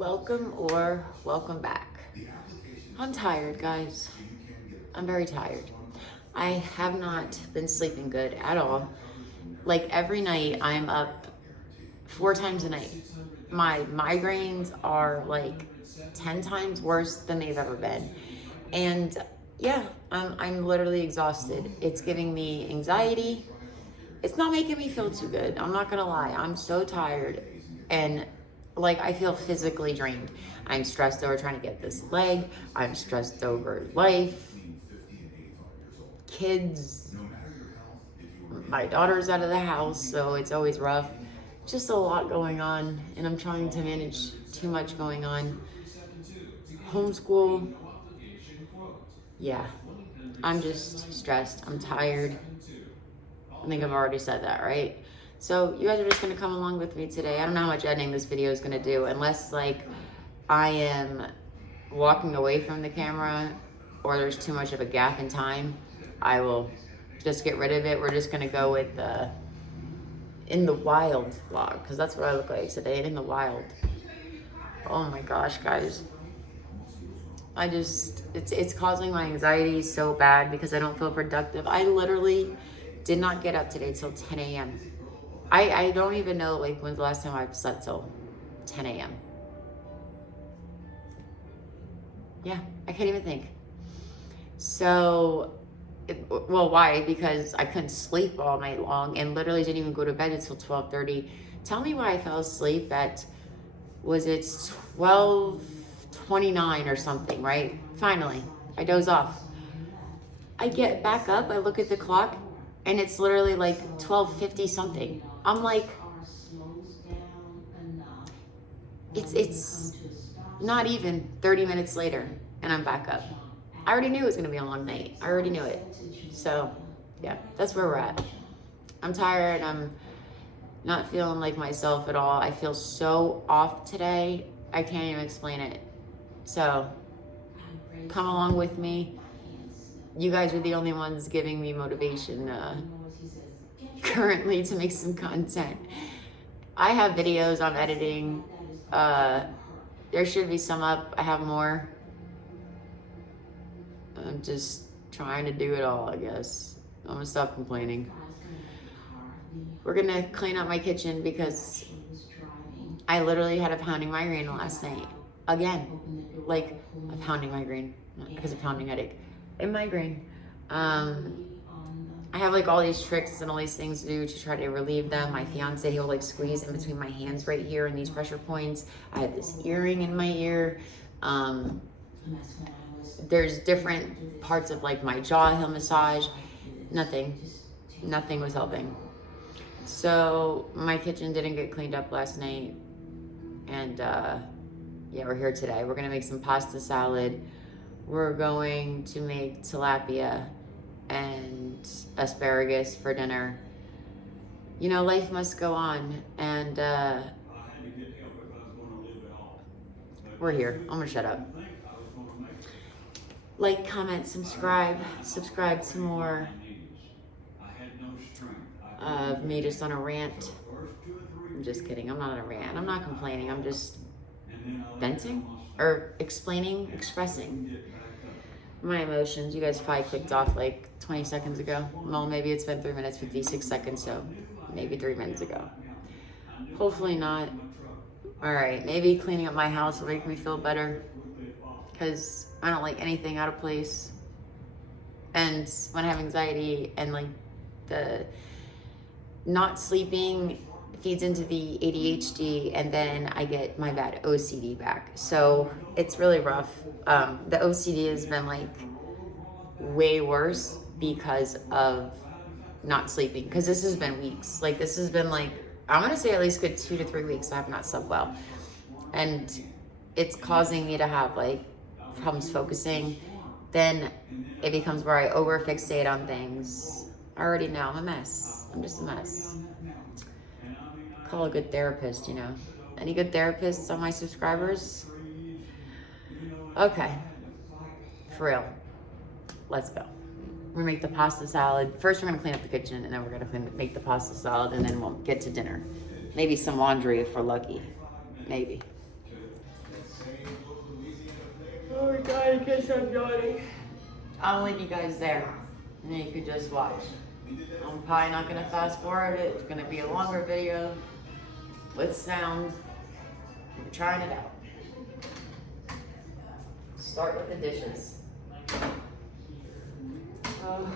Welcome or welcome back. I'm tired, guys. I'm very tired. I have not been sleeping good at all. Like every night, I'm up 4 times a night. My migraines are like 10 times worse than they've ever been. And yeah, I'm literally exhausted. It's giving me anxiety. It's not making me feel too good. I'm not gonna lie. I'm so tired and like I feel physically drained. I'm stressed over trying to get this leg. I'm stressed over life, kids. My daughter's out of the house, so it's always rough. Just a lot going on, and I'm trying to manage too much going on. Homeschool. Yeah. I'm just stressed. I'm tired. I think I've already said that, right? So you guys are just gonna come along with me today. I don't know how much editing this video is gonna do, unless like I am walking away from the camera or there's too much of a gap in time. I will just get rid of it. We're just gonna go with the in the wild vlog, because that's what I look like today, in the wild. Oh my gosh, guys. It's causing my anxiety so bad because I don't feel productive. I literally did not get up today till 10 a.m. I don't even know like when's the last time I've slept till 10 a.m. Yeah, I can't even think. So, well, why? Because I couldn't sleep all night long and literally didn't even go to bed until 12:30. Tell me why I fell asleep at, was it 12:29 or something, right? Finally, I doze off. I get back up, I look at the clock, and it's literally like 12:50 something. I'm like, it's not even 30 minutes later, and I'm back up. I already knew it was gonna be a long night. I already knew it. So, yeah, that's where we're at. I'm tired. I'm not feeling like myself at all. I feel so off today. I can't even explain it. So, come along with me. You guys are the only ones giving me motivation currently to make some content. I have videos I'm editing. There should be some up. I have more. I'm just trying to do it all, I guess. I'm gonna stop complaining. We're gonna clean up my kitchen because I literally had a pounding migraine last night. Again, like a pounding migraine, not because of pounding headache. A migraine. I have like all these tricks and all these things to do to try to relieve them. My fiance, he'll like squeeze in between my hands right here in these pressure points. I have this earring in my ear. There's different parts of like my jaw he'll massage. Nothing was helping. So my kitchen didn't get cleaned up last night. And yeah, we're here today. We're gonna make some pasta salad. We're going to make tilapia and asparagus for dinner. You know, life must go on, and we're here. I'm gonna shut up. Like, comment, subscribe some more of me just on a rant. I'm just kidding. I'm not on a rant. I'm not complaining. I'm just venting or expressing my emotions. You guys probably clicked off like 20 seconds ago. Well, maybe it's been 3 minutes, 56 seconds, so maybe 3 minutes ago. Hopefully not. All right, maybe cleaning up my house will make me feel better because I don't like anything out of place. And when I have anxiety and like the not sleeping feeds into the ADHD, and then I get my bad OCD back. So it's really rough. The OCD has been like way worse because of not sleeping, because this has been weeks. Like this has been like, I'm gonna say at least good 2 to 3 weeks I have not slept well. And it's causing me to have like problems focusing. Then it becomes where I over fixate on things. I already know I'm a mess. I'm just a mess. Call a good therapist, you know. Any good therapists on my subscribers? Okay. For real. Let's go. We're gonna make the pasta salad. First, we're gonna clean up the kitchen, and then we're gonna make the pasta salad, and then we'll get to dinner. Maybe some laundry if we're lucky. Maybe. Oh my god, I guess I'm yawning. I'll leave you guys there, and you could just watch. I'm probably not gonna fast forward it. It's gonna be a longer video with sound. We're trying it out. Start with the dishes. Oh.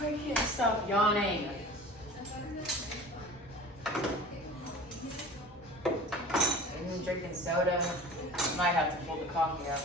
I can't stop yawning. I'm drinking soda. Might have to pull the coffee out.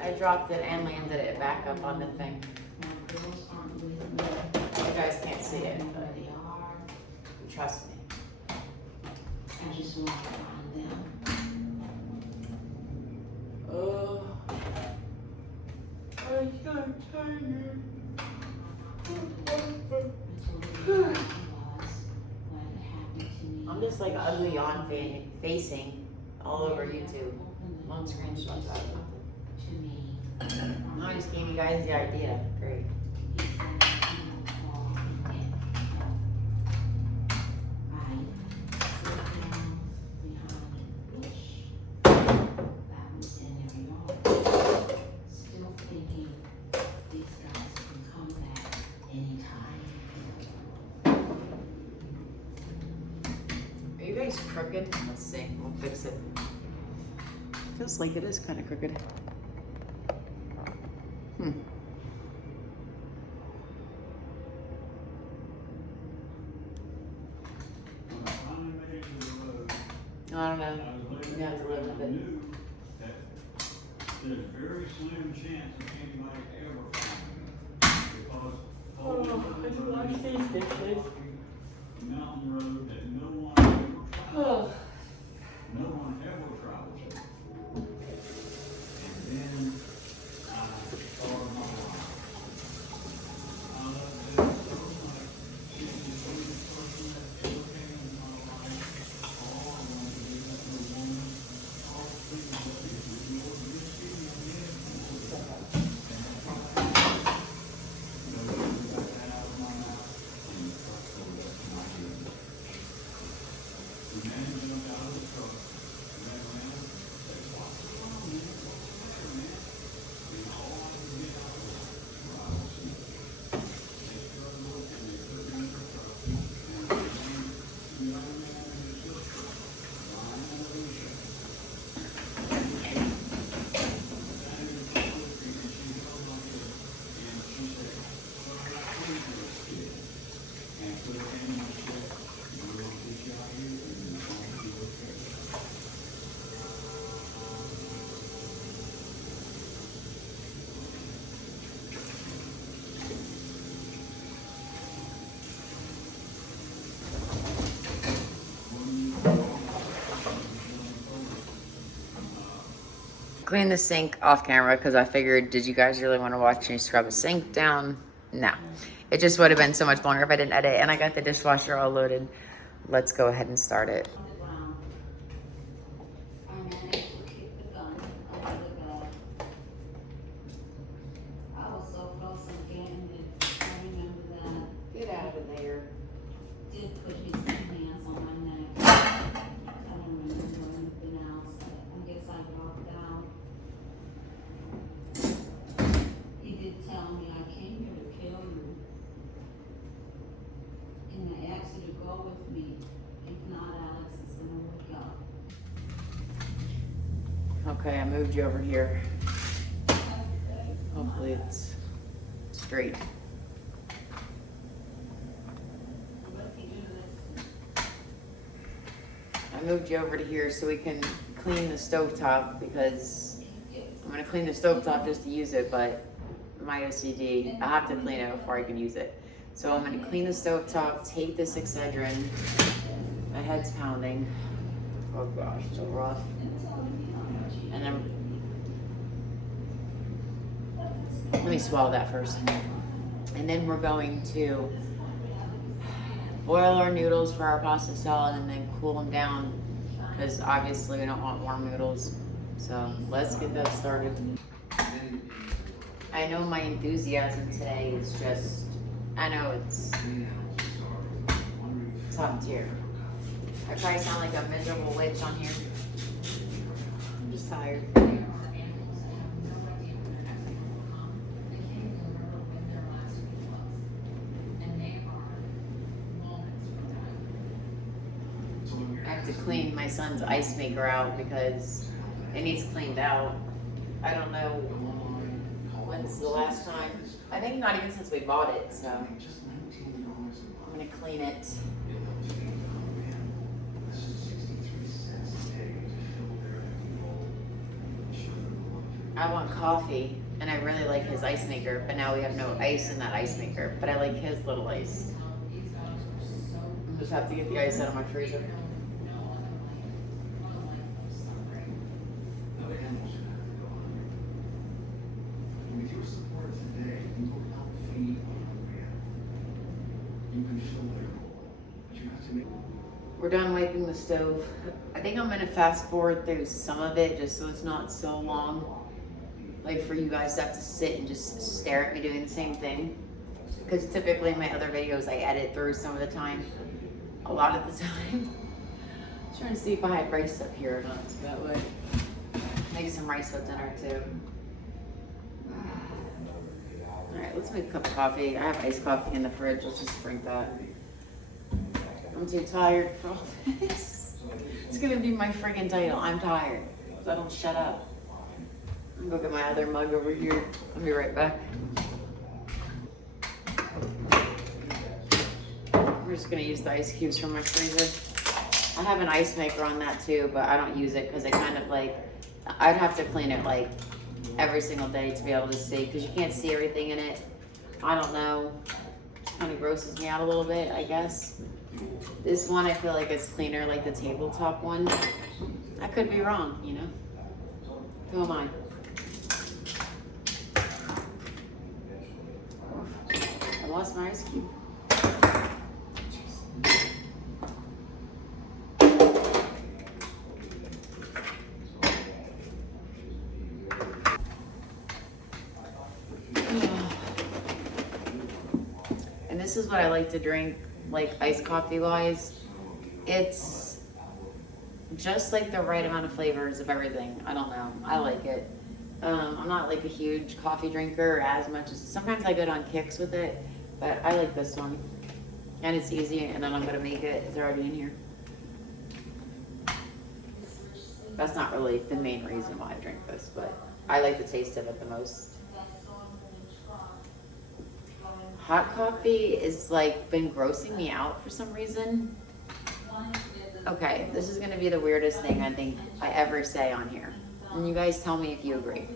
I dropped it and landed it back up on the thing. You guys can't see it, but trust me. I just want to find them. Oh, I'm so tired. I'm just like ugly yawn facing all over YouTube. On screen shots out of nothing. I just gave you guys the idea. Great. Are you guys crooked? Let's see. We'll fix it. Feels like it is kind of crooked. I don't know. You have to live with it. There's a very slim chance that anybody ever finds because I just watched these dishes. mountain road that no one ever travels. No one ever travels it. And then I started my life. I love this so much. She's the only person that ever came into my life. All I want to do is a woman. All the things that we do, Lord, this is my head. So I got that out of my mouth and the trust the rest of my ears. The man Clean the sink off camera because I figured, did you guys really want to watch me scrub a sink down? No. It just would have been so much longer if I didn't edit. And I got the dishwasher all loaded. Let's go ahead and start it. Get out of there. Did put his hands on my neck. I don't remember anything else. I guess I walked out. He did tell me I came here to kill you. And I asked you to go with me. If not, Alex is gonna wake up. Okay, I moved you over here. Hopefully it's straight. I moved you over to here so we can clean the stovetop because I'm gonna clean the stovetop just to use it, but my OCD, I have to clean it before I can use it. So I'm gonna clean the stovetop, take this Excedrin. My head's pounding. Oh gosh, so rough. And then, let me swallow that first. And then we're going to boil our noodles for our pasta salad and then cool them down because obviously we don't want warm noodles. So let's get that started. I know my enthusiasm today is just, I know it's top tier. I probably sound like a miserable witch on here. I'm just tired. I have to clean my son's ice maker out because it needs cleaned out. I don't know when's the last time. I think not even since we bought it, so I'm gonna clean it. I want coffee, and I really like his ice maker, but now we have no ice in that ice maker, but I like his little ice. I just have to get the ice out of my freezer. We're done wiping the stove. I think I'm gonna fast forward through some of it just so it's not so long. Like for you guys to have to sit and just stare at me doing the same thing. Because typically in my other videos I edit through some of the time. A lot of the time. I'm trying to see if I had rice up here or not, so that would make some rice with dinner too. Alright, let's make a cup of coffee. I have iced coffee in the fridge. Let's just drink that. I'm too tired for all this. It's gonna be my friggin' title. I'm tired. Because I don't shut up. I'm gonna go get my other mug over here. I'll be right back. We're just gonna use the ice cubes from my freezer. I have an ice maker on that too, but I don't use it because I kind of like, I'd have to clean it like every single day to be able to see because you can't see everything in it. I don't know. It kind of grosses me out a little bit, I guess. This one I feel like it's cleaner, like the tabletop one. I could be wrong, you know? Who am I? I lost my ice cube. And this is what I like to drink, like iced coffee wise. It's just like the right amount of flavors of everything. I don't know. I like it. I'm not like a huge coffee drinker as much as sometimes I go on kicks with it, but I like this one. And it's easy, and then I'm gonna make it. It's already in here. That's not really the main reason why I drink this, but I like the taste of it the most. Hot coffee is like been grossing me out for some reason. Okay, this is gonna be the weirdest thing I think I ever say on here. And you guys tell me if you agree.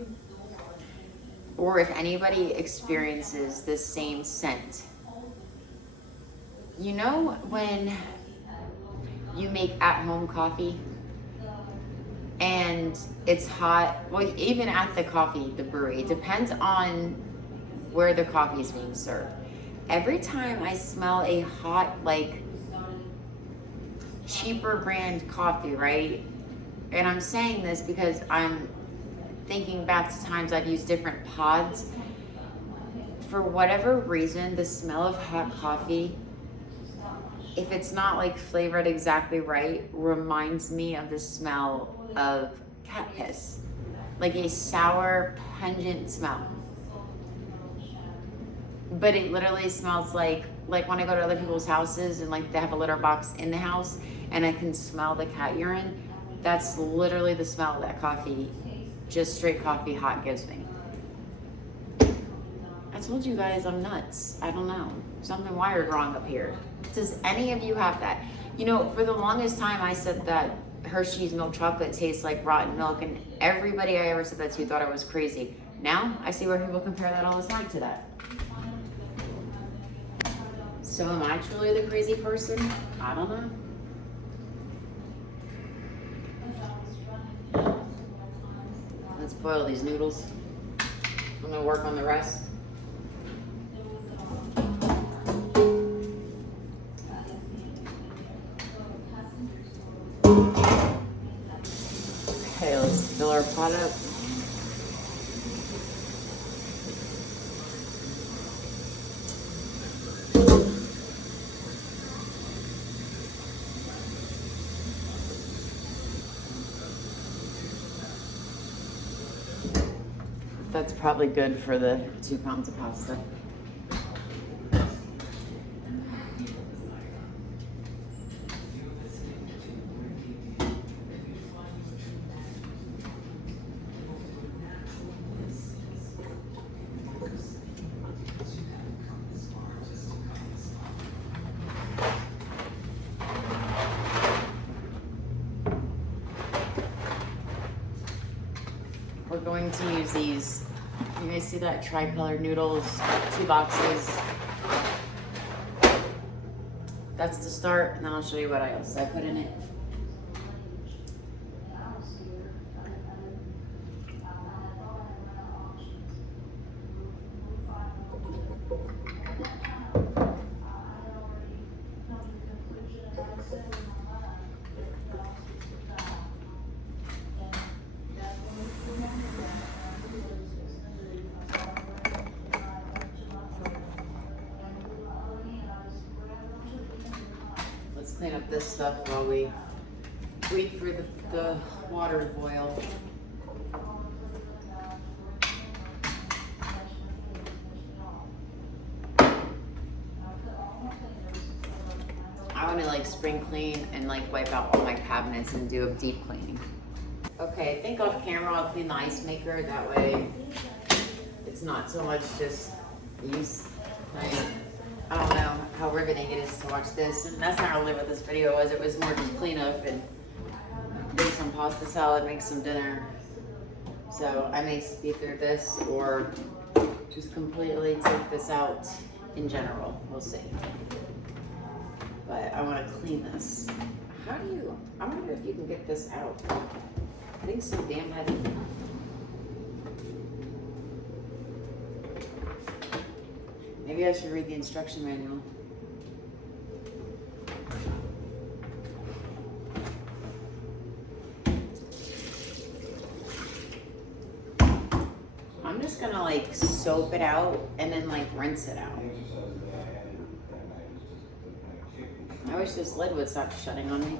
Or if anybody experiences this same scent. You know when you make at-home coffee and and it's hot, well, even at the coffee, the brewery, it depends on where the coffee is being served. Every time I smell a hot, like, cheaper brand coffee, right? And I'm saying this because I'm thinking back to times I've used different pods. For whatever reason, the smell of hot coffee, if it's not like flavored exactly right, reminds me of the smell of cat piss. Like a sour, pungent smell. But it literally smells like when I go to other people's houses and like they have a litter box in the house and I can smell the cat urine. That's literally the smell that coffee, just straight coffee hot, gives me. I told you guys I'm nuts. I don't know. Something wired wrong up here. Does any of you have that? You know, for the longest time I said that Hershey's milk chocolate tastes like rotten milk, and everybody I ever said that to thought I was crazy. Now I see where people compare that all the time to that. So am I truly the crazy person? I don't know. Let's boil these noodles. I'm gonna work on the rest. Okay, let's fill our pot up. That's probably good for the 2 pounds of pasta. We're going to use these. You guys see that tri-colored noodles, 2 boxes. That's the start, and then I'll show you what else I put in it. Let's clean up this stuff while we wait for the water to boil. I want to like spring clean and like wipe out all my cabinets and do a deep cleaning. Okay, I think off camera I'll clean the ice maker. That way it's not so much just use. I don't know how riveting it is to watch this, and that's not really what this video was. It was more just clean up and make some pasta salad, make some dinner. So I may speed through this or just completely take this out in general. We'll see. But I want to clean this. I wonder if you can get this out. I think it's so damn heavy. Maybe I should read the instruction manual. I'm just gonna like soap it out and then like rinse it out. I wish this lid would stop shutting on me.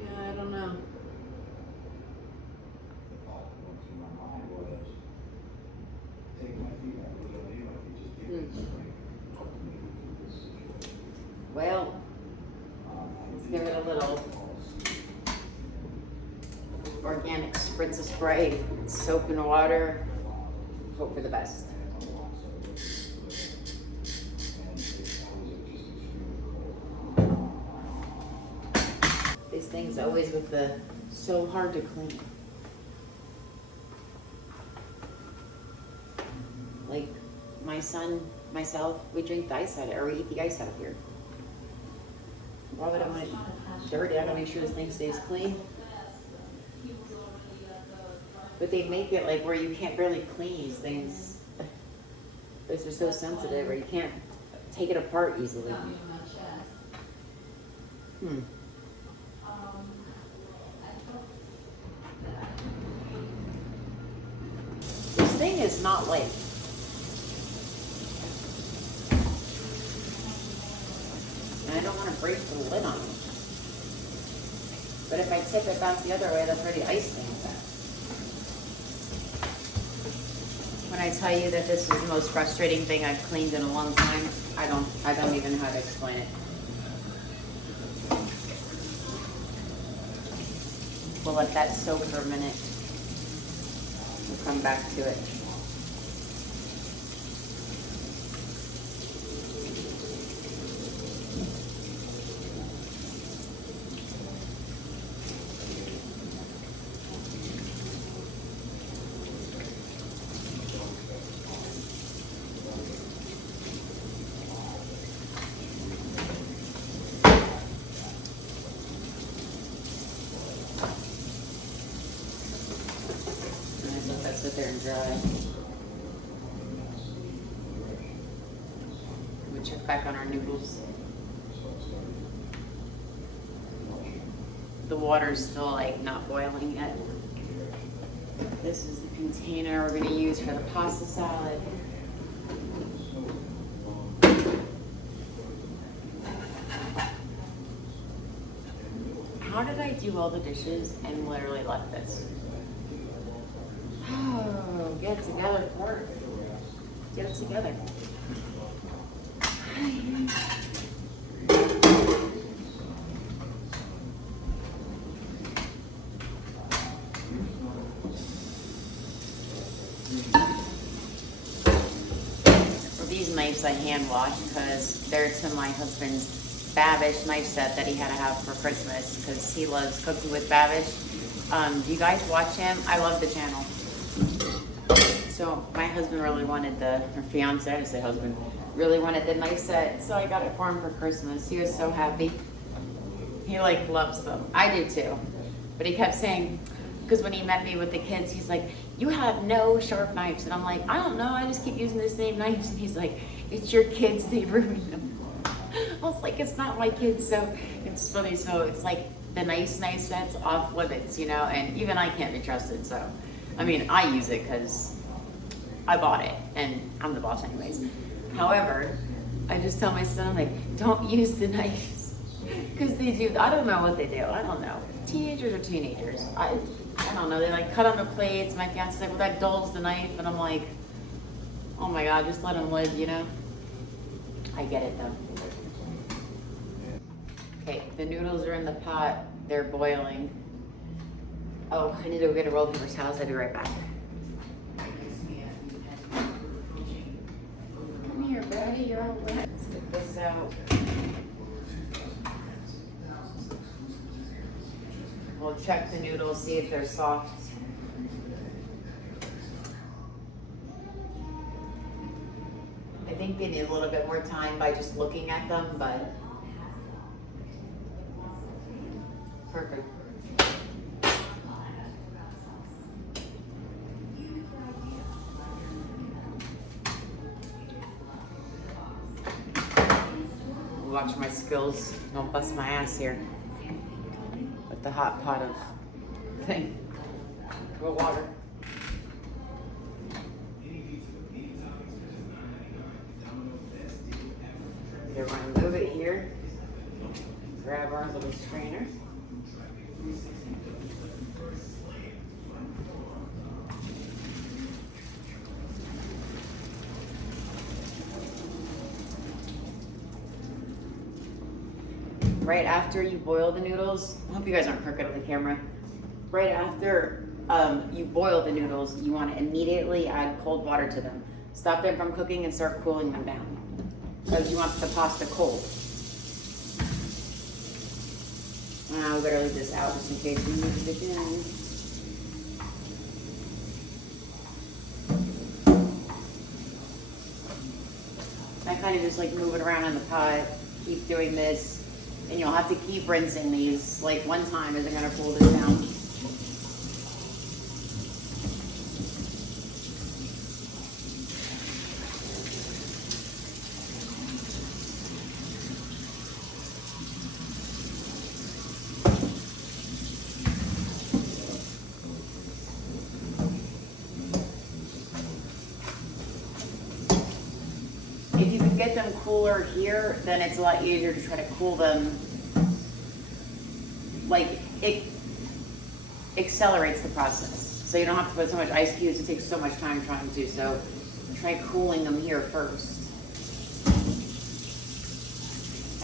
Yeah, I don't know. Well, let's give it a little organic spritz of spray, soap and water, hope for the best. These things always with the so hard to clean. Like my son, myself, we drink the ice out of it, or we eat the ice out of here. Why would I want it dirty? I gotta make sure this thing stays clean. But they make it like where you can't barely clean these things. Those are so sensitive, or you can't take it apart easily. This thing is not light. And I don't want to break the lid on it. But if I tip it back the other way, that's where the ice stains at. When I tell you that this is the most frustrating thing I've cleaned in a long time, I don't even know how to explain it. We'll let that soak for a minute. We'll come back to it. Sit there and dry. We'll check back on our noodles. The water's still like not boiling yet. This is the container we're gonna use for the pasta salad. How did I do all the dishes and literally left this? Oh, get it together, Court. Get it together. Well, these knives I hand wash because they're to my husband's Babish knife set that he had to have for Christmas because he loves cooking with Babish. Do you guys watch him? I love the channel. So my husband really wanted or fiance, I say husband, really wanted the knife set, so I got it for him for Christmas. He was so happy. He like loves them. I do too. But he kept saying, because when he met me with the kids, he's like, you have no sharp knives. And I'm like, I don't know, I just keep using the same knives. And he's like, it's your kids, they ruin them. I was like, it's not my kids, so it's funny. So it's like the nice knife sets off limits, you know, and even I can't be trusted. So, I mean, I use it because I bought it and I'm the boss anyways. However, I just tell my son, I'm like, don't use the knives because they do, I don't know what they do. I don't know. Teenagers are teenagers. I don't know. They like cut on the plates. My fiance's like, well, that dulls the knife. And I'm like, oh my God, just let them live, you know? I get it though. Okay, the noodles are in the pot. They're boiling. Oh, I need to go get a roll of paper towels. I'll be right back. Come here, buddy. You're all wet. Let's get this out. We'll check the noodles, see if they're soft. I think they need a little bit more time by just looking at them, but perfect. Watch my skills, don't bust my ass here with the hot pot of thing. Cool water. We're going to move it here. Grab our little strainer. Right after you boil the noodles, I hope you guys aren't crooked on the camera. Right after you boil the noodles, you want to immediately add cold water to them. Stop them from cooking and start cooling them down. Because you want the pasta cold. We better leave this out just in case we move it in. I kind of just like move it around in the pot, keep doing this. And you'll have to keep rinsing these. Like one time isn't gonna cool this down. If you can get them cooler here, then it's a lot easier to try to cool them. Like, it accelerates the process. So you don't have to put so much ice cubes. It takes so much time trying to. So try cooling them here first.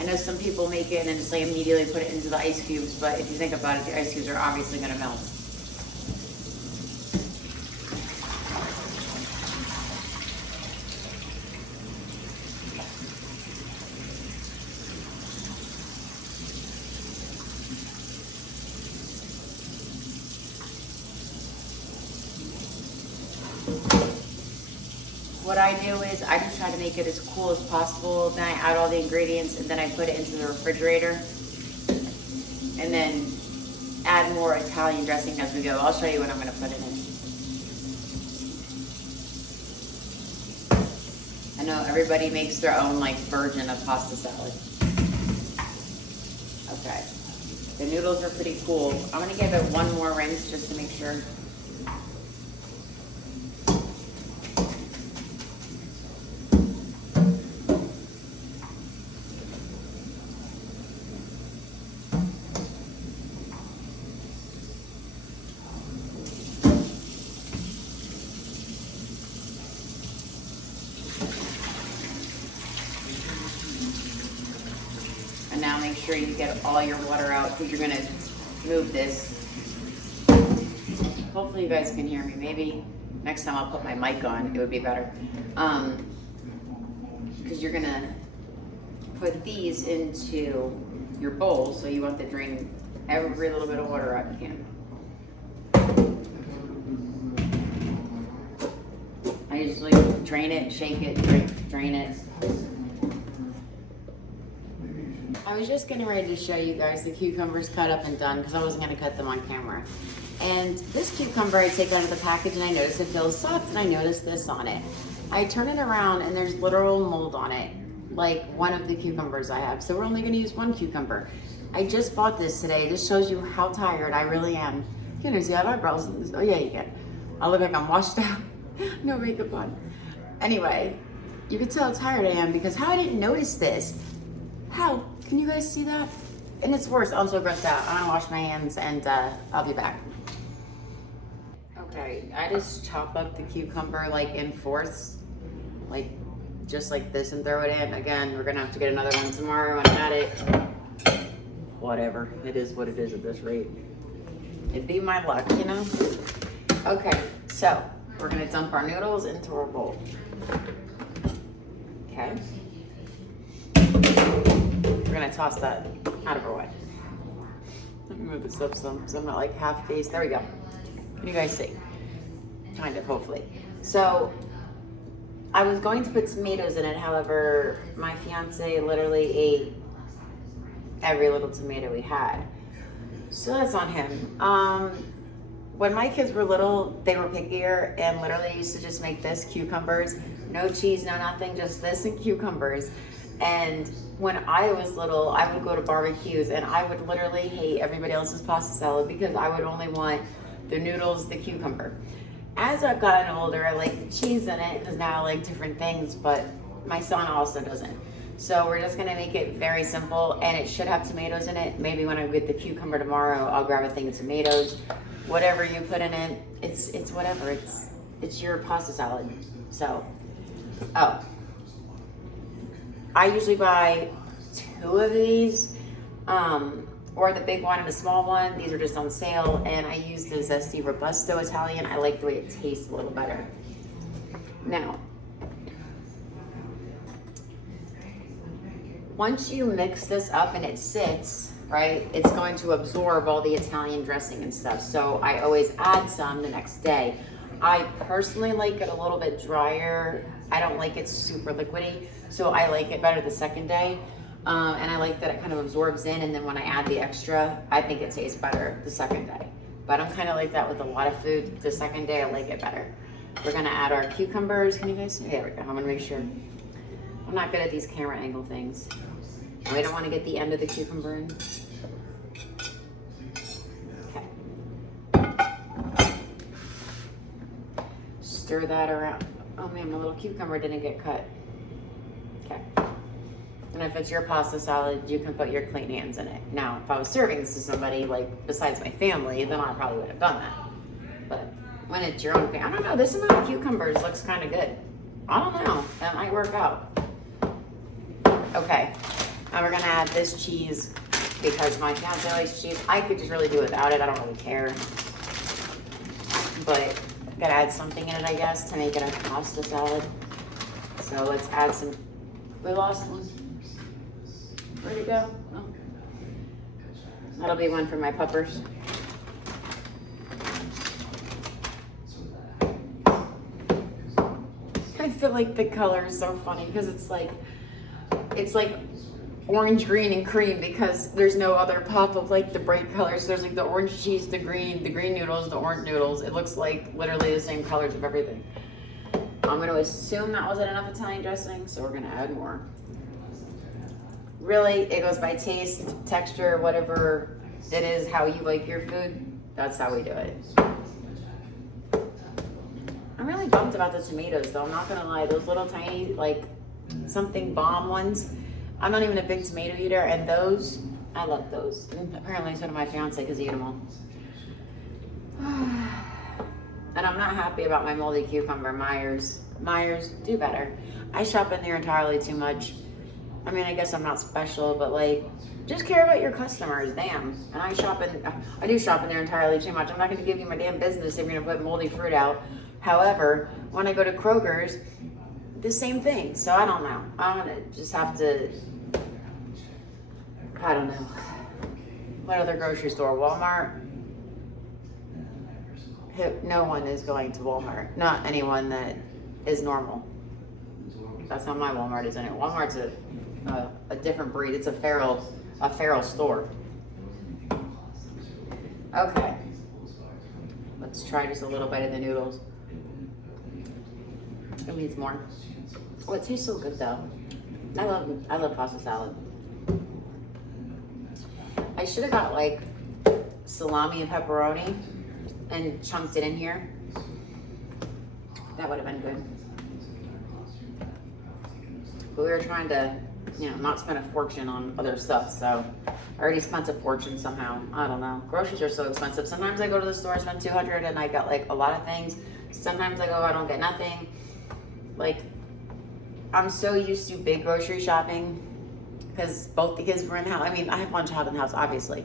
I know some people make it and just like immediately put it into the ice cubes, but if you think about it, the ice cubes are obviously gonna melt. What I do is I just try to make it as cool as possible. Then I add all the ingredients and then I put it into the refrigerator. And then add more Italian dressing as we go. I'll show you what I'm gonna put it in. I know everybody makes their own like version of pasta salad. Okay, the noodles are pretty cool. I'm gonna give it one more rinse just to make sure. And now make sure you get all your water out because you're gonna move this. Hopefully you guys can hear me. Maybe next time I'll put my mic on, it would be better. Because you're gonna put these into your bowl, so you want to drain every little bit of water out you can. I usually drain it, shake it, drain it. I was just getting ready to show you guys the cucumbers cut up and done because I wasn't going to cut them on camera. And this cucumber I take out of the package and I notice it feels soft and I noticed this on it. I turn it around and there's literal mold on it, like one of the cucumbers I have. So we're only going to use one cucumber. I just bought this today. This shows you how tired I really am. You can see I have eyebrows. Oh yeah, you can. I look like I'm washed out. No makeup on. Anyway, you can tell how tired I am because how I didn't notice this. How? Can you guys see that? And it's worse, I'm so grossed out. I'm gonna wash my hands and I'll be back. Okay, I just chop up the cucumber like in fourths, like just like this and throw it in. Again, we're gonna have to get another one tomorrow and add it. Whatever, it is what it is at this rate. It'd be my luck, you know? Okay, so we're gonna dump our noodles into our bowl. Okay. We're gonna toss that out of our way. Let me move this up some so I'm not like half face. There we go. Can you guys see? Kind of, hopefully. So I was going to put tomatoes in it, however, my fiance literally ate every little tomato we had. So that's on him. When my kids were little, they were pickier and literally used to just make this, cucumbers, no cheese, no nothing, just this and cucumbers. And when I was little, I would go to barbecues and I would literally hate everybody else's pasta salad because I would only want the noodles, the cucumber. As I've gotten older, I like the cheese in it because now I like different things, but my son also doesn't. So we're just gonna make it very simple and it should have tomatoes in it. Maybe when I get the cucumber tomorrow, I'll grab a thing of tomatoes. Whatever you put in it, it's whatever, it's your pasta salad. So, oh. I usually buy 2 of these, or the big one and the small one. These are just on sale, and I use the Zesty Robusto Italian. I like the way it tastes a little better. Now, once you mix this up and it sits, right, it's going to absorb all the Italian dressing and stuff. So I always add some the next day. I personally like it a little bit drier. I don't like it super liquidy, so I like it better the second day. And I like that it kind of absorbs in, and then when I add the extra, I think it tastes better the second day. But I'm kind of like that with a lot of food. The second day, I like it better. We're gonna add our cucumbers. Can you guys see? There we go. I'm gonna make sure. I'm not good at these camera angle things. We don't want to get the end of the cucumber in. Okay. Stir that around. Oh man, my little cucumber didn't get cut. Okay. And if it's your pasta salad, you can put your clean hands in it. Now, if I was serving this to somebody, like, besides my family, then I probably would have done that. But when it's your own family, I don't know, this amount of cucumbers looks kind of good. I don't know, that might work out. Okay, now we're gonna add this cheese because my fiance likes cheese. I could just really do without it, I don't really care. But I gotta add something in it, I guess, to make it a pasta salad. So let's add some, we lost one. Where'd it go? Oh. That'll be one for my puppers. I feel like the color is so funny because it's like orange, green, and cream because there's no other pop of like the bright colors. There's like the orange cheese, the green noodles, the orange noodles. It looks like literally the same colors of everything. I'm gonna assume that wasn't enough Italian dressing, so we're gonna add more. Really, it goes by taste, texture, whatever it is, how you like your food. That's how we do it. I'm really bummed about the tomatoes though, I'm not gonna lie. Those little tiny, like, something bomb ones. I'm not even a big tomato eater, and those, I love those. And apparently so do my fiance because he eat them all. And I'm not happy about my moldy cucumber. Myers, do better. I shop in there entirely too much. I mean, I guess I'm not special, but like, just care about your customers, damn. And I do shop in there entirely too much. I'm not gonna give you my damn business if you're gonna put moldy fruit out. However, when I go to Kroger's, the same thing. So I don't know. I'm gonna just have to, I don't know. What other grocery store? Walmart? No one is going to Walmart. Not anyone that is normal. That's how my Walmart is in it. Walmart's a different breed. It's a feral store. Okay. Let's try just a little bite of the noodles. It needs more. Oh, it tastes so good though. I love pasta salad. I should have got like salami and pepperoni and chunked it in here. That would have been good. But we were trying to, not spend a fortune on other stuff, so I already spent a fortune somehow. I don't know. Groceries are so expensive. Sometimes I go to the store, spend $200 and I get like a lot of things. Sometimes I go, I don't get nothing. Like, I'm so used to big grocery shopping because both the kids were in the house. I mean, I have one child in the house, obviously.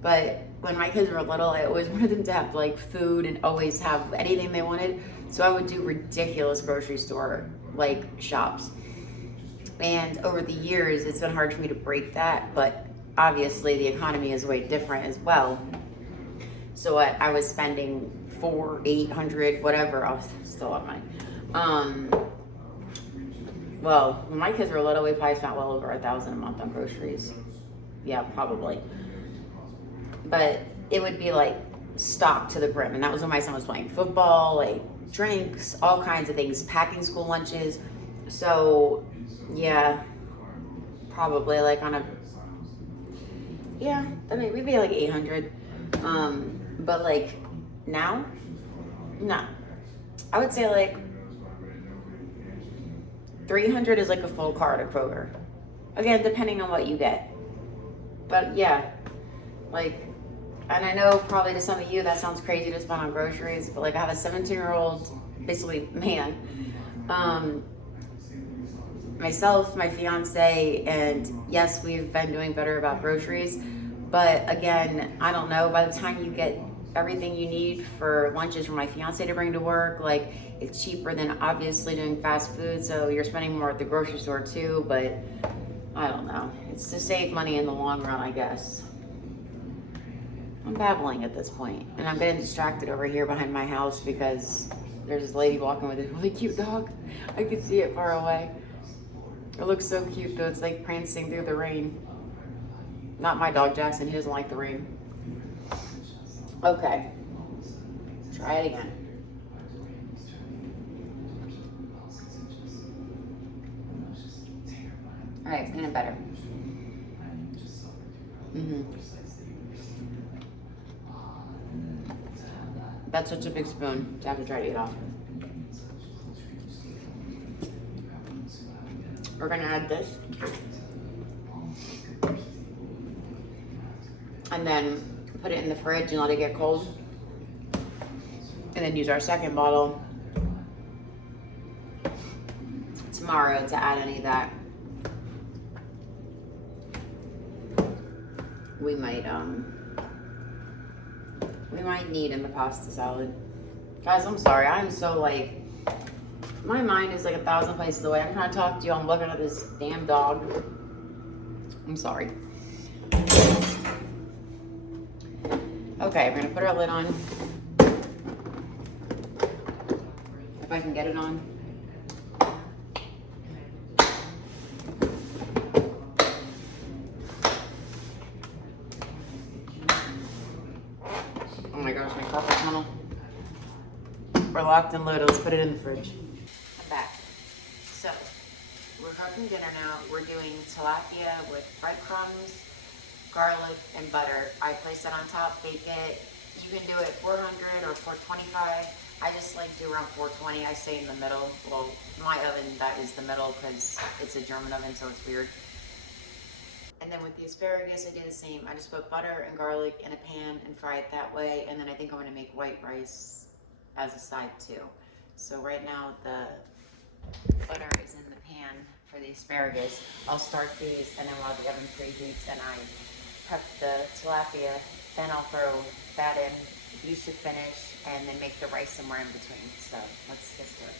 But when my kids were little, I always wanted them to have like food and always have anything they wanted. So I would do ridiculous grocery store like shops. And over the years, it's been hard for me to break that, but obviously the economy is way different as well. So I was spending $400, $800, whatever. I was still on mine. Well, when my kids were little, we probably spent well over $1,000 a month on groceries. Yeah, probably. But it would be like stocked to the brim, and that was when my son was playing football, like drinks, all kinds of things, packing school lunches. So yeah, probably like on a, I mean, we'd be like 800. But like now, no, I would say like 300 is like a full cart at Kroger. Again, depending on what you get. But yeah, like, and I know probably to some of you that sounds crazy to spend on groceries, but like I have a 17-year-old, basically man, myself, my fiance, and yes, we've been doing better about groceries, but again, I don't know, by the time you get everything you need for lunches for my fiance to bring to work, like it's cheaper than obviously doing fast food, so you're spending more at the grocery store too, but I don't know. It's to save money in the long run, I guess. I'm babbling at this point, and I'm getting distracted over here behind my house because there's this lady walking with a really cute dog. I can see it far away. It looks so cute though. It's like prancing through the rain. Not my dog Jackson. He doesn't like the rain. Okay. Try it again. All right, it's getting better. That's such a big spoon to have to try to eat off. We're gonna add this. And then put it in the fridge and let it get cold. And then use our second bottle tomorrow to add any that we might need in the pasta salad. Guys, I'm sorry. I'm so like, my mind is like 1,000 places away. I'm trying to talk to you. I'm looking at this damn dog. I'm sorry. Okay, we're gonna put our lid on. If I can get it on. Oh my gosh, my carpal tunnel. We're locked and loaded. Let's put it in the fridge. I'm back. So, we're cooking dinner now. We're doing tilapia with breadcrumbs, garlic, and butter. I place it on top, bake it. You can do it 400 or 425. I just like do around 420. I stay in the middle. Well, my oven, that is the middle because it's a German oven, so it's weird. And then with the asparagus, I do the same. I just put butter and garlic in a pan and fry it that way. And then I think I'm gonna make white rice as a side too. So right now the butter is in the pan for the asparagus. I'll start these and then while the oven preheats and I prep the tilapia, then I'll throw that in. You should finish and then make the rice somewhere in between. So let's get to it.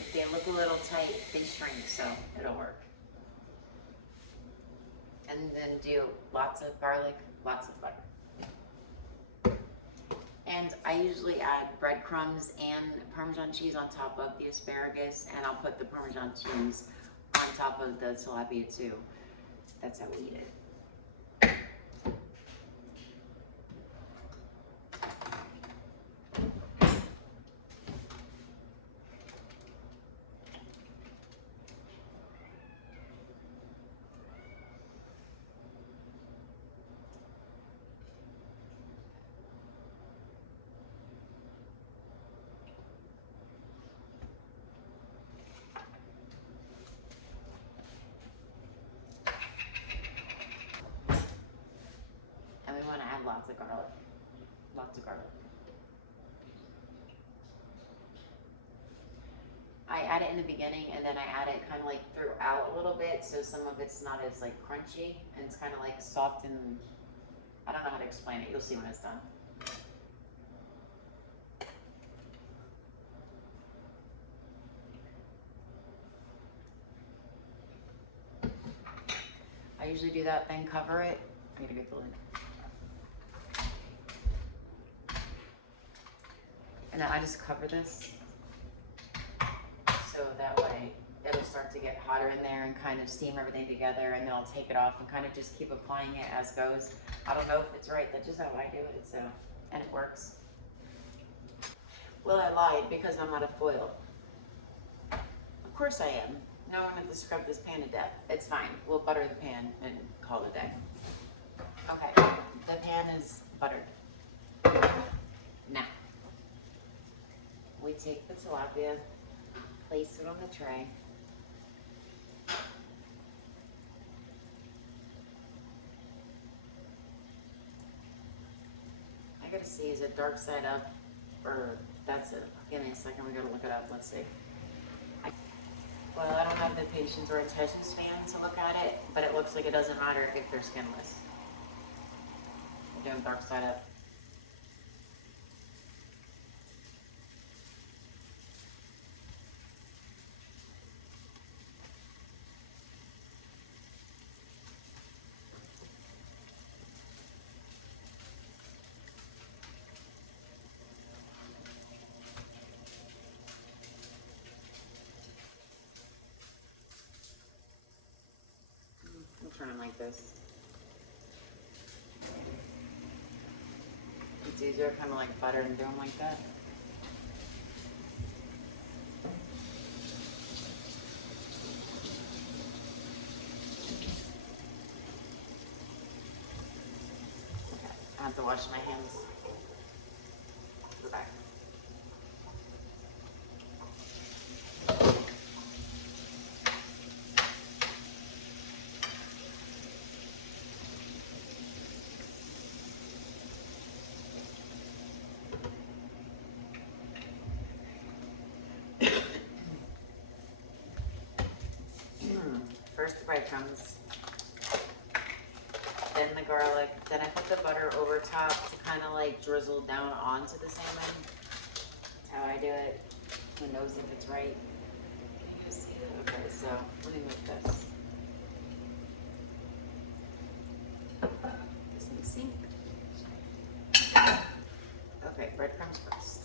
If they look a little tight, they shrink, so it'll work. And then do lots of garlic, lots of butter. And I usually add breadcrumbs and Parmesan cheese on top of the asparagus, and I'll put the Parmesan cheese on top of the tilapia too. That's how we eat it. And we want to add lots of garlic. Lots of garlic. I add it in the beginning and then I add it kind of like throughout a little bit so some of it's not as like crunchy and it's kind of like soft and I don't know how to explain it. You'll see when it's done. I usually do that, then cover it. I gotta get the lid. And then I just cover this so that way it'll start to get hotter in there and kind of steam everything together, and then I'll take it off and kind of just keep applying it as goes. I don't know if it's right, that's just how I do it, so, and it works. Well, I lied because I'm out of foil. Of course I am. Now I'm gonna have to scrub this pan to death. It's fine, we'll butter the pan and call it a day. Okay, the pan is buttered. Now, we take the tilapia, place it on the tray. I gotta see, is it dark side up or that's it? Give me a second, we gotta look it up, let's see. Well, I don't have the patience or attention span to look at it, but it looks like it doesn't matter if they're skinless. Doing dark side up. I'm turning like this. It's easier kind of like butter and do them like that. Okay, I have to wash my hands. Go back. First the breadcrumbs, then the garlic, then I put the butter over top to kind of like drizzle down onto the salmon. That's how I do it. Who knows if it's right? Can you see it? Okay, so let me move this. This thing sink. Okay, breadcrumbs first.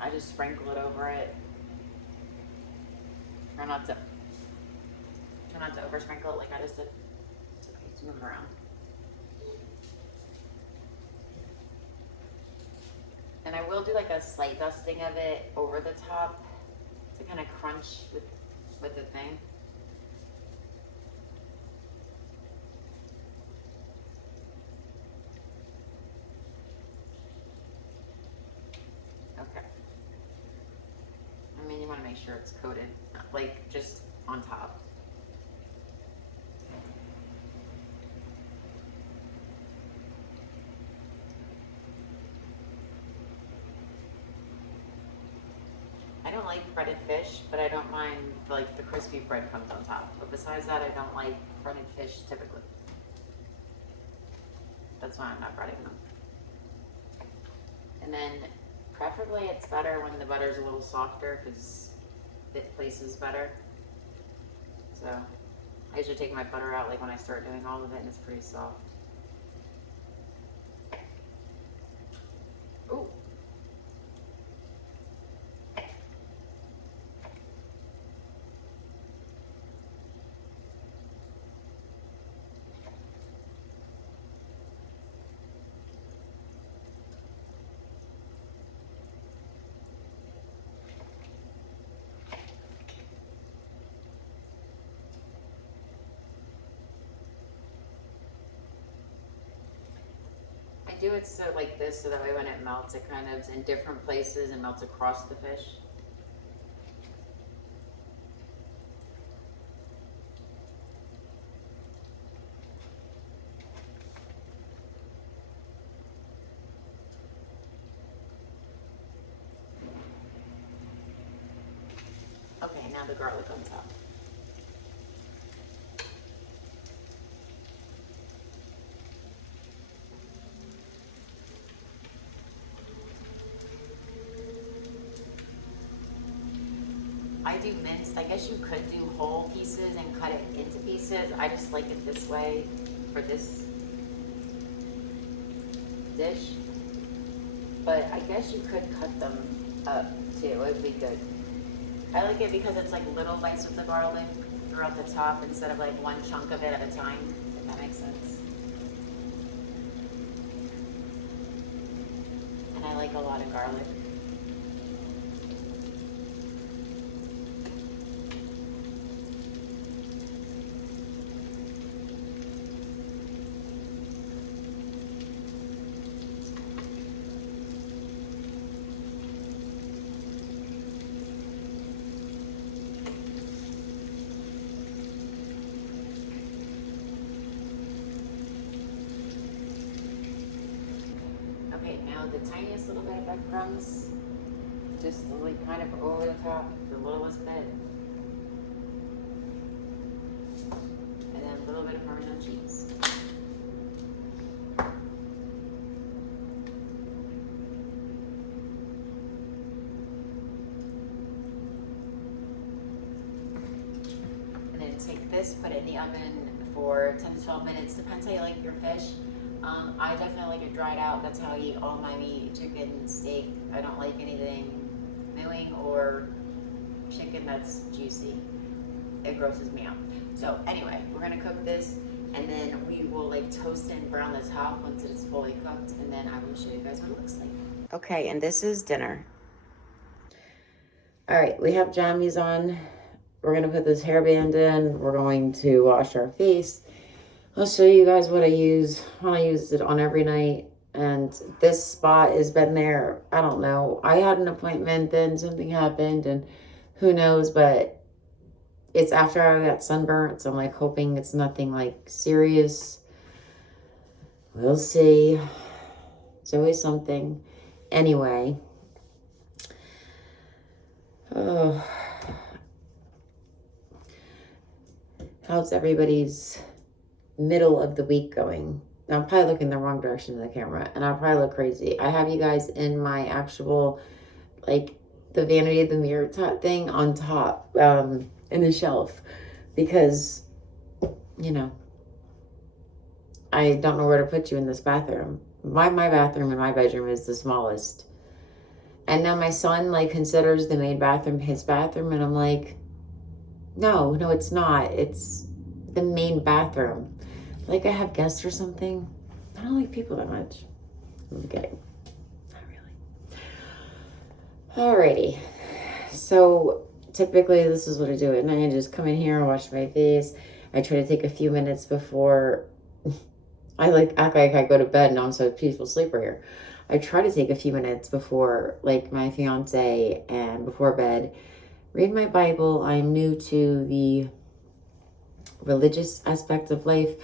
I just sprinkle it over it. Try not to over sprinkle it like I just did. It's okay, just move it around. And I will do like a slight dusting of it over the top to kind of crunch with the thing. Okay. I mean, you want to make sure it's coated, not like just on top. I don't like breaded fish, but I don't mind like the crispy breadcrumbs on top. But besides that, I don't like breaded fish typically. That's why I'm not breading them. And then preferably it's better when the butter's a little softer because it places better. So I usually take my butter out like when I start doing all of it and it's pretty soft. Ooh. I do it so like this so that way when it melts it kind of is in different places and melts across the fish. Okay, now the garlic on top. I do minced. I guess you could do whole pieces and cut it into pieces. I just like it this way for this dish. But I guess you could cut them up too. It would be good. I like it because it's like little bites of the garlic throughout the top instead of like one chunk of it at a time, if that makes sense. And I like a lot of garlic. Now the tiniest little bit of breadcrumbs, just like kind of over the top, the littlest bit. And then a little bit of Parmesan cheese. And then take this, put it in the oven for 10 to 12 minutes, depends how you like your fish. I definitely like it dried out. That's how I eat all my meat, chicken, steak. I don't like anything mooing or chicken that's juicy. It grosses me out. So anyway, we're gonna cook this and then we will like toast and brown the top once it's fully cooked, and then I will show you guys what it looks like. Okay, and this is dinner. All right, we have jammies on. We're gonna put this hairband in. We're going to wash our face. I'll show you guys what I use. I use it on every night. And this spot has been there, I don't know. I had an appointment, then something happened, and who knows, but it's after I got sunburnt, so I'm like hoping it's nothing like serious. We'll see. It's always something. Anyway. Oh. How's everybody's middle of the week going? Now, I'm probably looking the wrong direction in the camera, and I'll probably look crazy. I have you guys in my actual, like, the vanity of the mirror thing on top, in the shelf, because, you know, I don't know where to put you in this bathroom. My bathroom in my bedroom is the smallest. And now my son, like, considers the main bathroom his bathroom, and I'm like, no, it's not. It's the main bathroom. Like I have guests or something. I don't like people that much. I'm kidding. Not really. Alrighty. So typically this is what I do at night. I just come in here, wash my face. I try to take a few minutes before I like act like I go to bed and I'm so peaceful sleeper here. I try to take a few minutes before like my fiance and before bed. Read my Bible. I'm new to the religious aspect of life.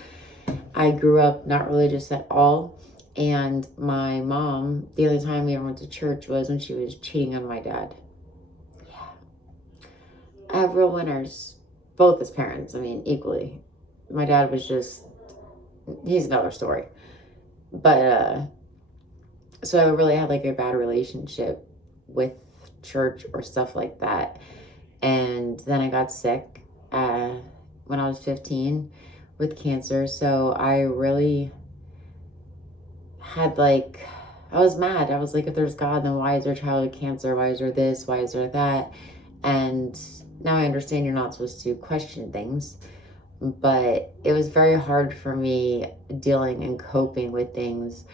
I grew up not religious at all, and my mom, the only time we ever went to church was when she was cheating on my dad. Yeah. I have real winners, both as parents, I mean, equally. My dad was just, he's another story. But, so I really had like a bad relationship with church or stuff like that. And then I got sick when I was 15 with cancer. So I really had like, I was mad. I was like, if there's God, then why is there childhood cancer? Why is there this? Why is there that? And now I understand you're not supposed to question things, but it was very hard for me dealing and coping with things,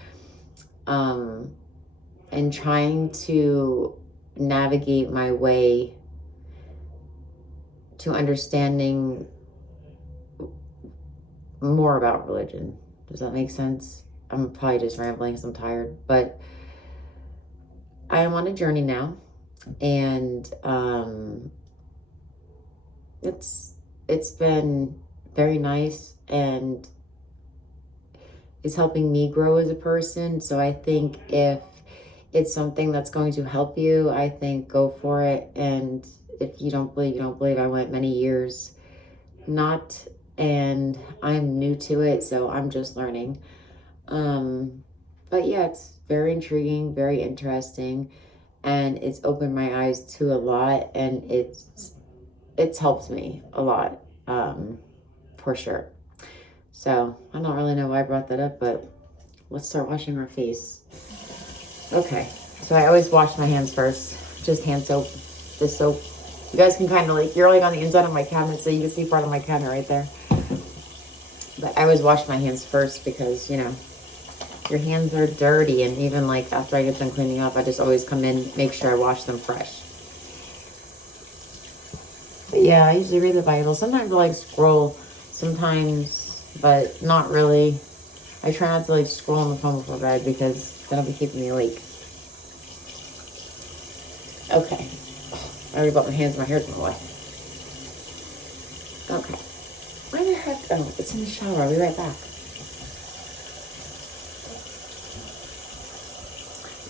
and trying to navigate my way to understanding more about religion. Does that make sense? I'm probably just rambling because I'm tired, but I am on a journey now, and it's been very nice, and it's helping me grow as a person. So I think if it's something that's going to help you, I think go for it. And if you don't believe, you don't believe. I went many years not, and I'm new to it, so I'm just learning. But yeah, it's very intriguing, very interesting, and it's opened my eyes to a lot, and it's helped me a lot, for sure. So I don't really know why I brought that up, but let's start washing our face. Okay, so I always wash my hands first, just hand soap, this soap. You guys can kind of like, you're like on the inside of my cabinet, so you can see part of my cabinet right there. But I always wash my hands first because, you know, your hands are dirty, and even like after I get them cleaning up, I just always come in, make sure I wash them fresh. But yeah, I usually read the Bible. Sometimes I like scroll, sometimes, but not really. I try not to like scroll on the phone before bed because that'll be keeping me awake. Okay. I already got my hands and my hair's in the way. Okay. Where the heck? Oh, it's in the shower. I'll be right back.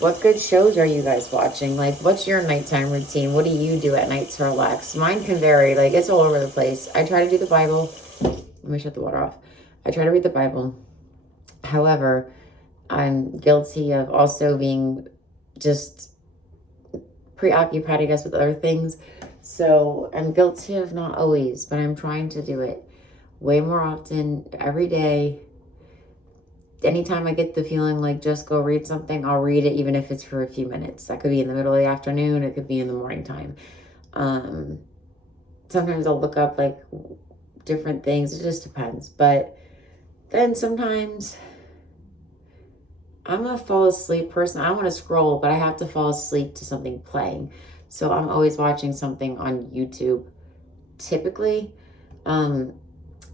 what good shows are you guys watching? Like, what's your nighttime routine? What do you do at night to relax? Mine can vary. Like, it's all over the place. I try to do the Bible. Let me shut the water off. I try to read the Bible. However, I'm guilty of also being just preoccupied, I guess, with other things. So I'm guilty of not always, but I'm trying to do it way more often every day. Anytime I get the feeling like just go read something, I'll read it, even if it's for a few minutes. That could be in the middle of the afternoon. It could be in the morning time. Sometimes I'll look up like different things. It just depends. But then sometimes I'm a fall asleep person. I want to scroll, but I have to fall asleep to something playing. So I'm always watching something on YouTube. Typically, even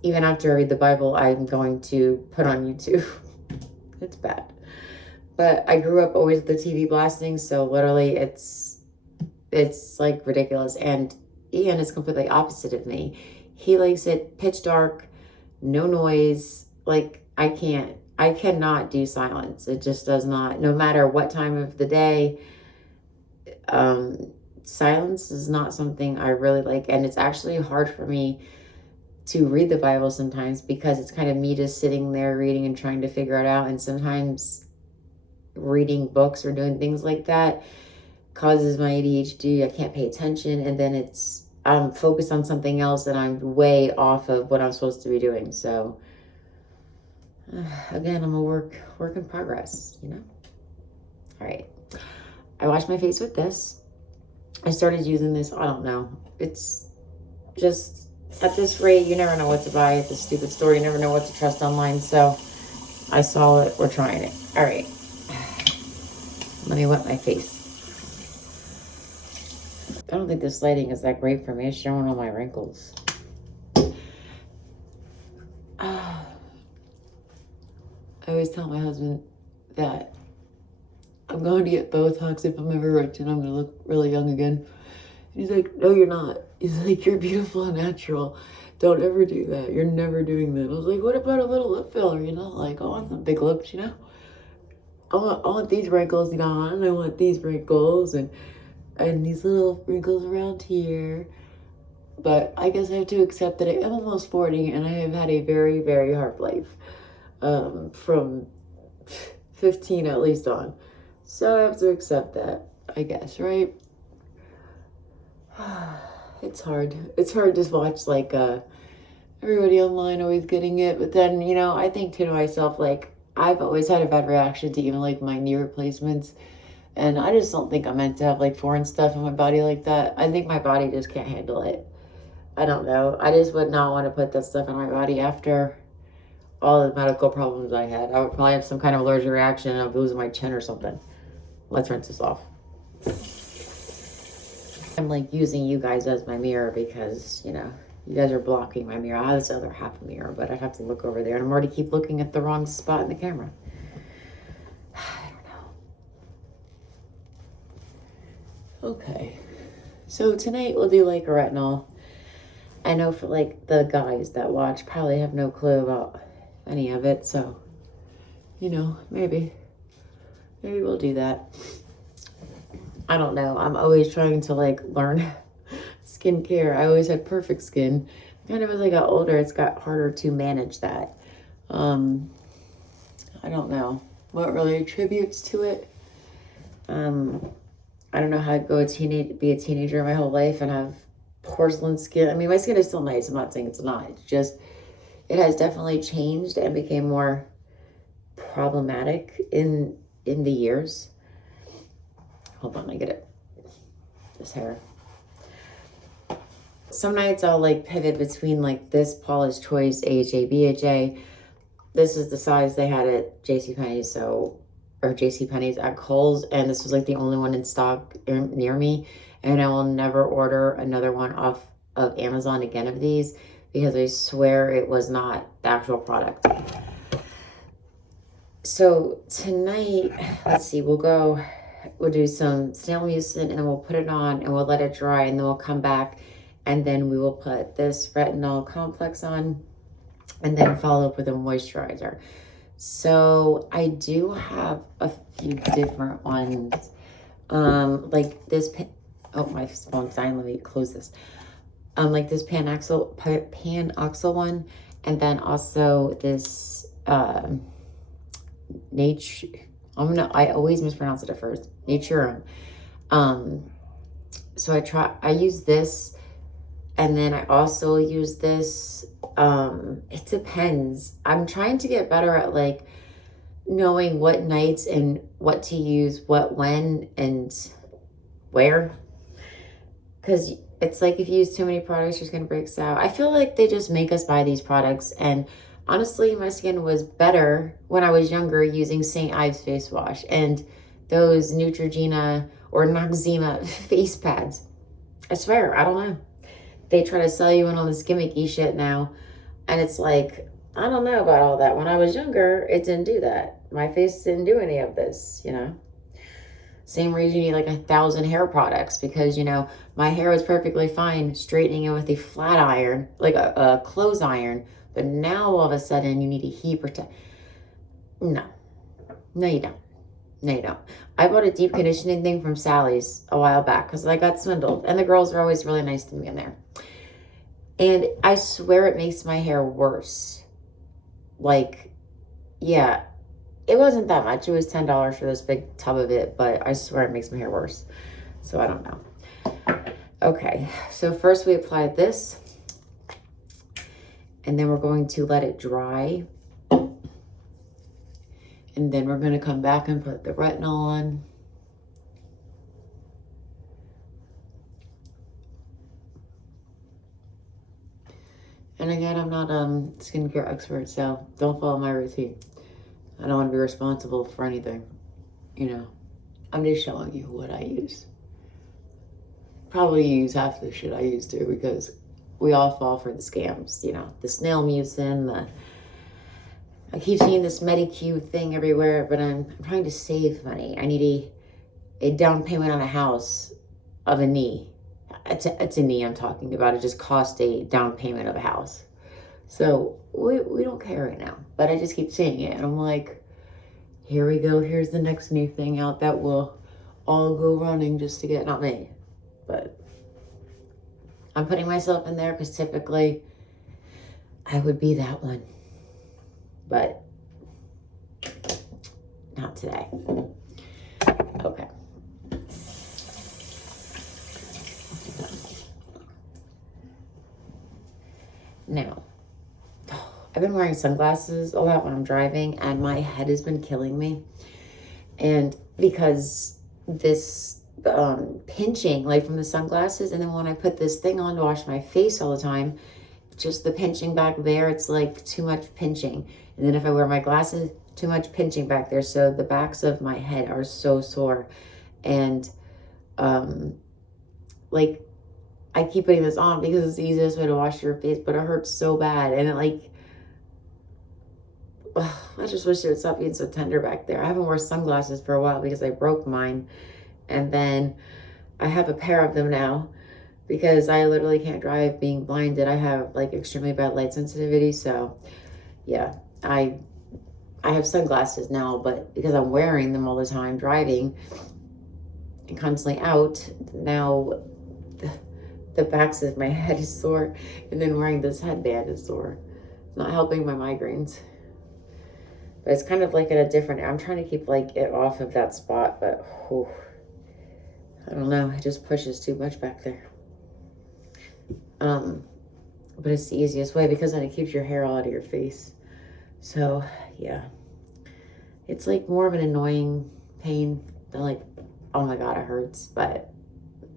after I read the Bible, I'm going to put on YouTube. It's bad. But I grew up always with the TV blasting, so literally it's like ridiculous. And Ian is completely opposite of me. He likes it pitch dark, no noise. Like, I cannot do silence. It just does not, no matter what time of the day. Silence is not something I really like. And it's actually hard for me to read the Bible sometimes, because it's kind of me just sitting there reading and trying to figure it out. And sometimes reading books or doing things like that causes my ADHD. I can't pay attention, and then I'm focused on something else and I'm way off of what I'm supposed to be doing. So again, I'm a work in progress, you know? All right. I washed my face with this. I started using this, I don't know. It's just, at this rate, you never know what to buy at the stupid store. You never know what to trust online. So I saw it. We're trying it. All right. Let me wet my face. I don't think this lighting is that great for me. It's showing all my wrinkles. I always tell my husband that I'm going to get Botox if I'm ever rich and I'm going to look really young again. He's like, no, you're not. He's like, you're beautiful and natural. Don't ever do that. You're never doing that. I was like, what about a little lip filler, you know? Like, I want some big lips, you know? I want these wrinkles gone. I want these wrinkles and these little wrinkles around here. But I guess I have to accept that I am almost 40 and I have had a very, very hard life. From 15 at least on. So I have to accept that, I guess, right? It's hard. It's hard to watch, like, everybody online always getting it. But then, you know, I think to myself, like, I've always had a bad reaction to even, like, my knee replacements. And I just don't think I'm meant to have, like, foreign stuff in my body like that. I think my body just can't handle it. I don't know. I just would not want to put that stuff in my body after all the medical problems I had. I would probably have some kind of allergic reaction and I'd lose my chin or something. Let's rinse this off. I'm like using you guys as my mirror because, you know, you guys are blocking my mirror. I have this other half a mirror, but I'd have to look over there and I'm already keep looking at the wrong spot in the camera. I don't know. Okay. So tonight we'll do like a retinol. I know for like the guys that watch probably have no clue about any of it. So, you know, maybe we'll do that. I don't know. I'm always trying to like learn skincare. I always had perfect skin. Kind of as I got older, it's got harder to manage that. I don't know what really attributes to it. I don't know how to be a teenager my whole life and have porcelain skin. I mean, my skin is still nice. I'm not saying it's not. It's just, it has definitely changed and became more problematic in the years. Hold on, I get it. This hair. Some nights I'll like pivot between like this Paula's Choice AHA BHA. This is the size they had at JCPenney's, or JCPenney's at Kohl's, and this was like the only one in stock near me. And I will never order another one off of Amazon again of these because I swear it was not the actual product. So tonight, let's see, we'll do some snail mucin and then we'll put it on and we'll let it dry and then we'll come back and then we will put this retinol complex on and then follow up with a moisturizer. So I do have a few different ones. Like this, oh, my phone's dying. Let me close this. Like this pan-oxal one, and then also this, nature, I always mispronounce it at first. Nature. So I use this, and then I also use this. It depends. I'm trying to get better at like knowing what nights and what to use, what, when, and where. Because it's like if you use too many products, you're just going to break out. I feel like they just make us buy these products. And honestly, my skin was better when I was younger using St. Ives face wash and those Neutrogena or Noxzema face pads. I swear, I don't know. They try to sell you in all this gimmicky shit now. And it's like, I don't know about all that. When I was younger, it didn't do that. My face didn't do any of this, you know. Same reason you need like 1,000 hair products, because, you know, my hair was perfectly fine straightening it with a flat iron, like a clothes iron. But now all of a sudden you need a heat protect. No, you don't. No, you don't. I bought a deep conditioning thing from Sally's a while back because I got swindled. And the girls are always really nice to me in there. And I swear it makes my hair worse. Like, yeah, it wasn't that much. It was $10 for this big tub of it, but I swear it makes my hair worse. So I don't know. Okay, so first we apply this. And then we're going to let it dry. And then we're going to come back and put the retinol on. And again, I'm not a skincare expert, so don't follow my routine. I don't want to be responsible for anything. You know, I'm just showing you what I use. Probably use half the shit I use too, because we all fall for the scams. You know, the snail mucin, I keep seeing this Medicube thing everywhere, but I'm trying to save money. I need a down payment on a house of a knee. It's a knee I'm talking about. It just cost a down payment of a house. So we don't care right now, but I just keep seeing it. And I'm like, here we go. Here's the next new thing out that will all go running just to get, not me, but I'm putting myself in there because typically I would be that one. But not today. Okay. Now, I've been wearing sunglasses a lot when I'm driving, and my head has been killing me. And because this pinching, like from the sunglasses, and then when I put this thing on to wash my face all the time, just the pinching back there, it's like too much pinching. And then if I wear my glasses, too much pinching back there. So the backs of my head are so sore. And like I keep putting this on because it's the easiest way to wash your face, but it hurts so bad. And it like, I just wish it would stop being so tender back there. I haven't worn sunglasses for a while because I broke mine. And then I have a pair of them now because I literally can't drive being blinded. I have like extremely bad light sensitivity. So yeah, I have sunglasses now, but because I'm wearing them all the time driving and constantly out, now the backs of my head is sore, and then wearing this headband is sore. It's not helping my migraines. But it's kind of like at a different, I'm trying to keep like it off of that spot, but whew, I don't know, it just pushes too much back there. But it's the easiest way because then it keeps your hair all out of your face. So yeah, it's like more of an annoying pain than like, oh my God, it hurts. But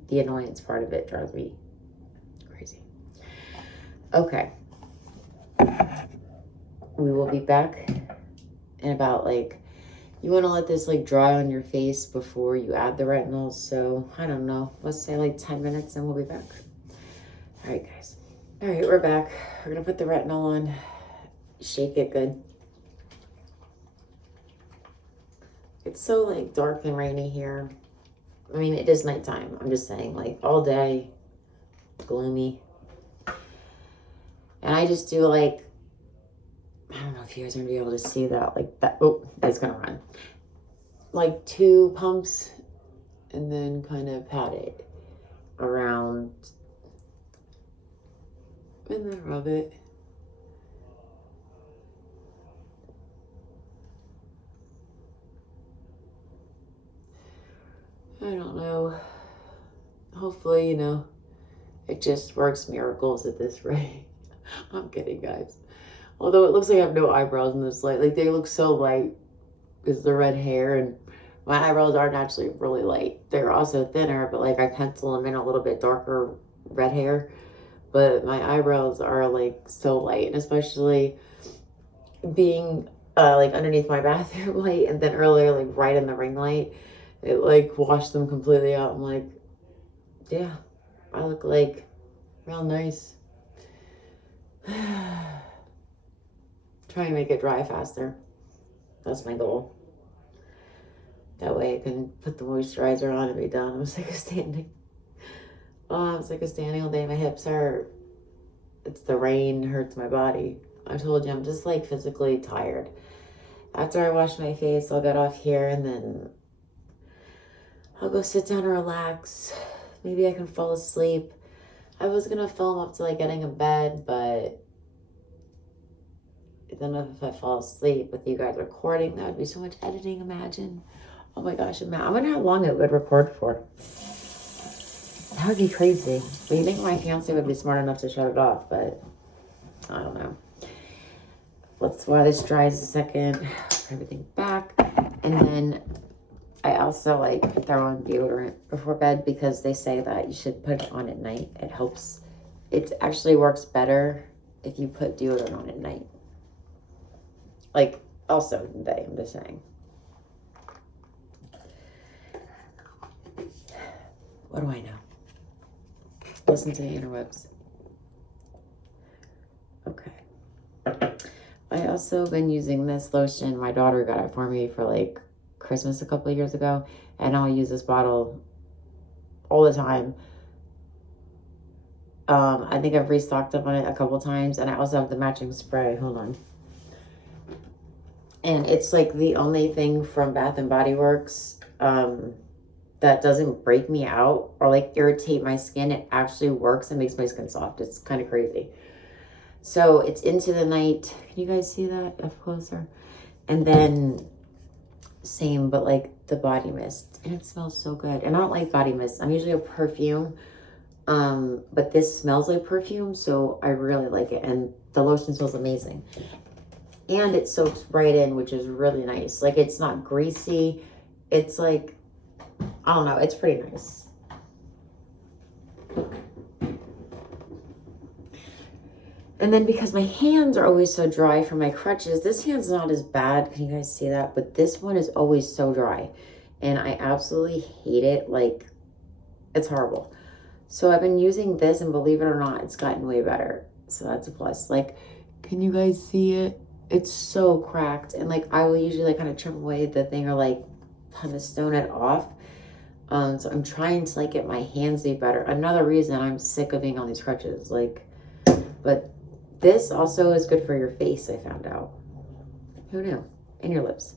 the annoyance part of it drives me crazy. Okay. We will be back in about like, you want to let this like dry on your face before you add the retinol. So I don't know, let's say like 10 minutes and we'll be back. All right, guys. All right, we're back. We're going to put the retinol on, shake it good. It's so like dark and rainy here. I mean, it is nighttime. I'm just saying, like all day, gloomy. And I just do like, I don't know if if you guys are gonna be able to see that, like that. Oh, that's gonna run. Like 2 pumps, and then kind of pat it around, and then rub it. I don't know. Hopefully, you know, it just works miracles at this rate. I'm kidding, guys. Although it looks like I have no eyebrows in this light. Like, they look so light because the red hair, and my eyebrows are naturally really light. They're also thinner, but like I pencil them in a little bit darker red hair. But my eyebrows are like so light, and especially being like underneath my bathroom light, and then earlier like right in the ring light, it like washed them completely out. I'm like, yeah, I look like real nice. Trying to make it dry faster. That's my goal. That way I can put the moisturizer on and be done. I'm sick of standing. Oh, I'm sick of standing all day. My hips hurt. It's the rain hurts my body. I told you, I'm just like physically tired. After I wash my face, I'll get off here and then I'll go sit down and relax. Maybe I can fall asleep. I was gonna film up to like getting in bed, but I don't know if I fall asleep with you guys recording. That would be so much editing, imagine. Oh my gosh, I wonder how long it would record for. That would be crazy. But you think my fiance would be smart enough to shut it off, but I don't know. Let's while this dries a second, put everything back. And then I also like throw on deodorant before bed because they say that you should put it on at night. It helps. It actually works better if you put deodorant on at night. Like, also today, I'm just saying. What do I know? Listen to the interwebs. Okay. I also been using this lotion. My daughter got it for me for like Christmas a couple of years ago, and I'll use this bottle all the time. I think I've restocked up on it a couple times, and I also have the matching spray. Hold on. And it's like the only thing from Bath and Body Works that doesn't break me out or like irritate my skin. It actually works and makes my skin soft. It's kind of crazy. So it's Into the Night. Can you guys see that up closer? And then same, but like the body mist, and it smells so good. And I don't like body mist. I'm usually a perfume, but this smells like perfume, so I really like it. And the lotion smells amazing, and it soaks right in, which is really nice. Like, it's not greasy. It's like, I don't know, it's pretty nice. And then because my hands are always so dry from my crutches, this hand's not as bad. Can you guys see that? But this one is always so dry. And I absolutely hate it. Like, it's horrible. So I've been using this, and believe it or not, it's gotten way better. So that's a plus. Like, can you guys see it? It's so cracked. And like, I will usually like kind of trim away the thing or like kind of stone it off. So I'm trying to like get my hands to be better. Another reason I'm sick of being on these crutches. Like, but this also is good for your face, I found out. Who knew? And your lips.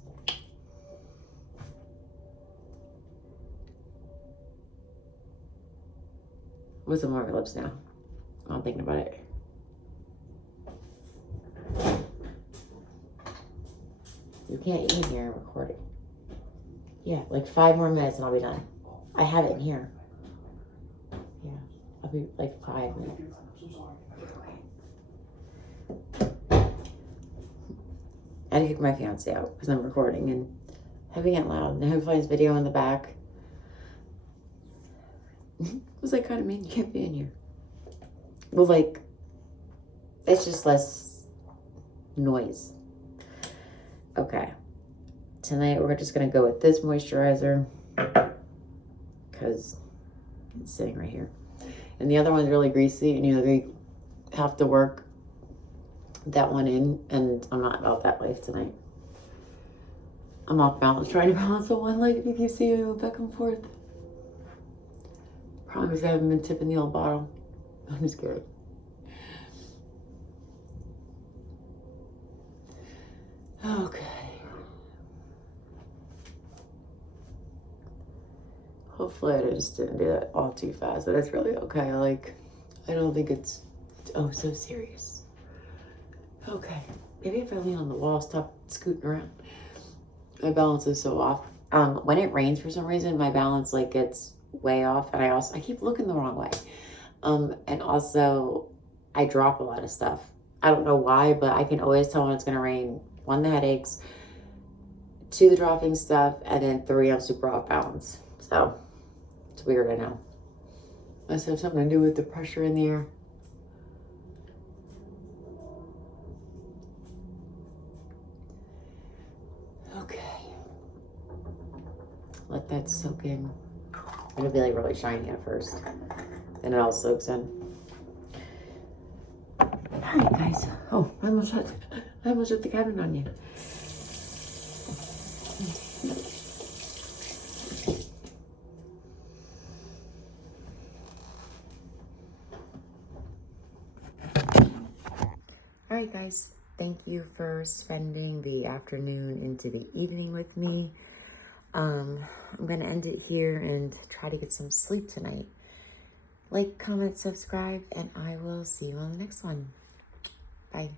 What's on my lips now? I'm thinking about it. You can't eat here and record it. Yeah, like 5 more minutes and I'll be done. I have it in here. Yeah, I'll be like 5 minutes. I had to kick my fiance out because I'm recording and having it loud. And hopefully his video in the back. Was like, kind of mean, you can't be in here. Well, like, it's just less noise. Okay. Tonight we're just gonna go with this moisturizer because it's sitting right here. And the other one's really greasy, and you have to work that one in, and I'm not about that life tonight. I'm off balance, trying to balance on one leg if you keep seeing me go back and forth. Probably because I haven't been tipping the old bottle. I'm scared. Hopefully I just didn't do that all too fast, but it's really okay. Like, I don't think it's oh so serious. Okay, maybe if I lean on the wall, stop scooting around. My balance is so off. When it rains for some reason, my balance like gets way off, and I keep looking the wrong way. And also I drop a lot of stuff. I don't know why, but I can always tell when it's gonna rain. 1, the headaches, 2, the dropping stuff, and then 3, I'm super off balance. So it's weird, I know. Must have something to do with the pressure in the air. Okay. Let that soak in. It'll be like really shiny at first. Then it all soaks in. Alright guys. Oh, I almost shut the cabinet on you. Alright guys, thank you for spending the afternoon into the evening with me. I'm gonna end it here and try to get some sleep tonight. Like, comment, subscribe, and I will see you on the next one. Bye.